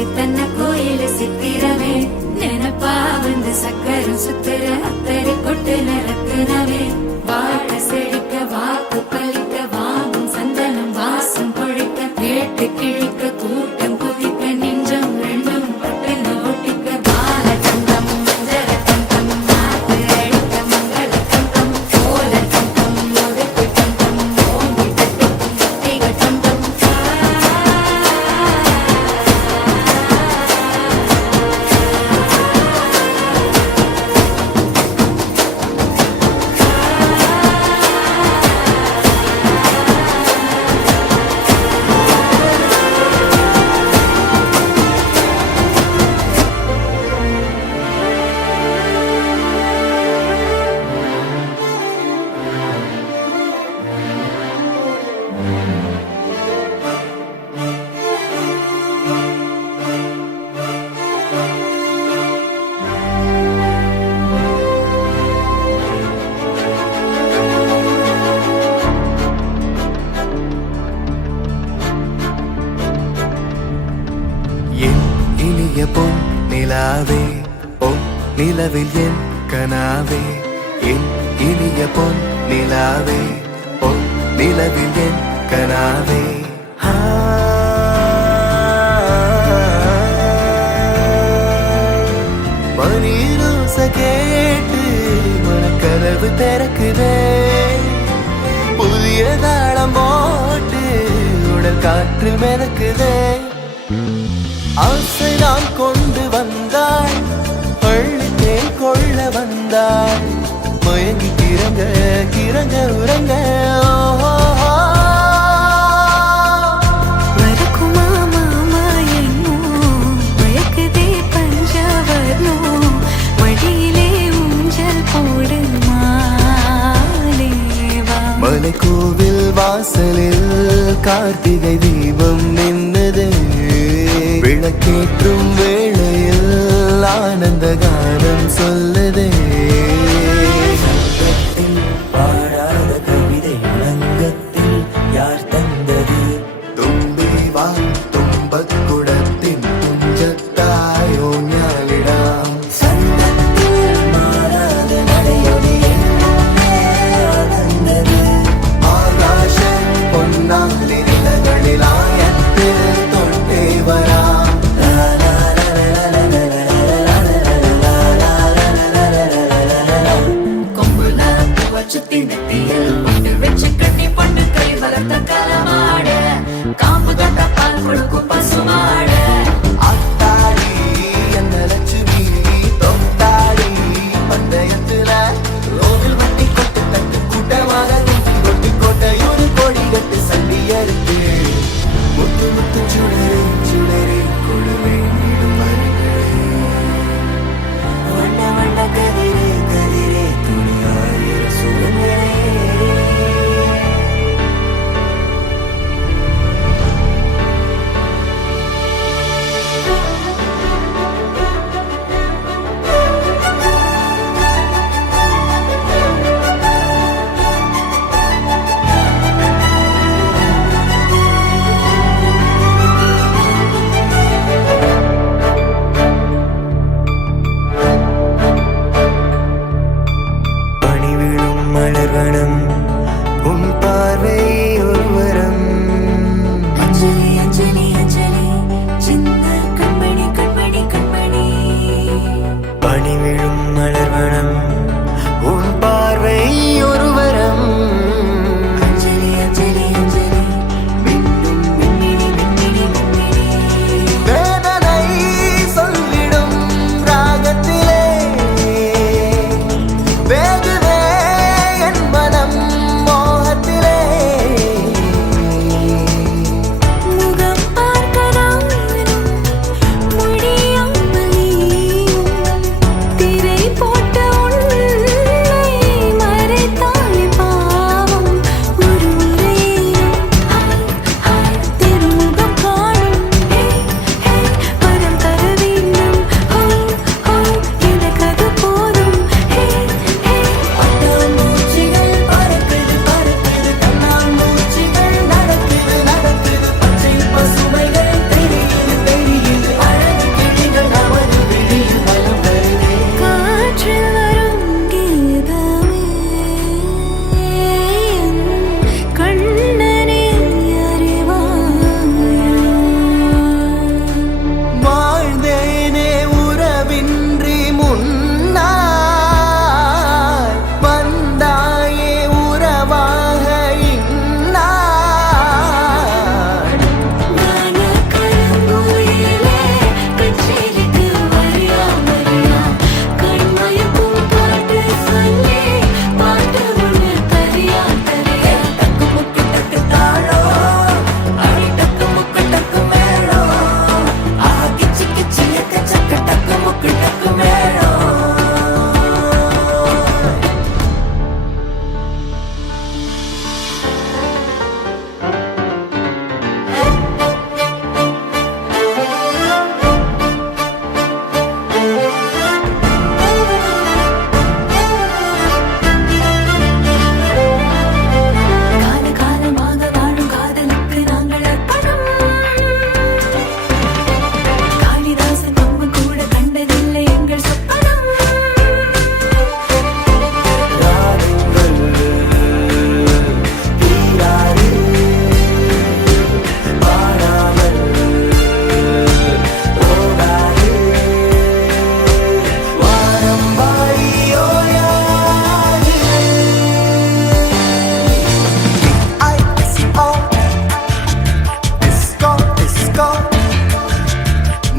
சித்தன்ன கோயில சித்திரவே நினைப்பா வந்து சக்கரம் சுத்து. நிலவில் என் கனாவே என் இனிய பொன் நிலாவே பொன் நிலவில் என் கனாவே. ஆ. மணிரோச கேட்டு மனக்கதவு திறக்குதே. புதிய தாளம் போட்டு உடல் காற்று மிதக்குதே. ஆசை நான் கொண்டு உறங்க உறங்க கோவில் வாசலில் கார்த்திகை தீபம் நின்னது விளக்கேற்றும் வேளையில் ஆனந்த கானம் சொல்லதே. but உன் பார்வை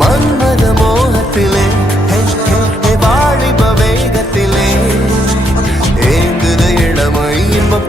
மன்மத மோகத்திலே வாழிப வேகத்திலே ஏங்குத இளமை இன்பம்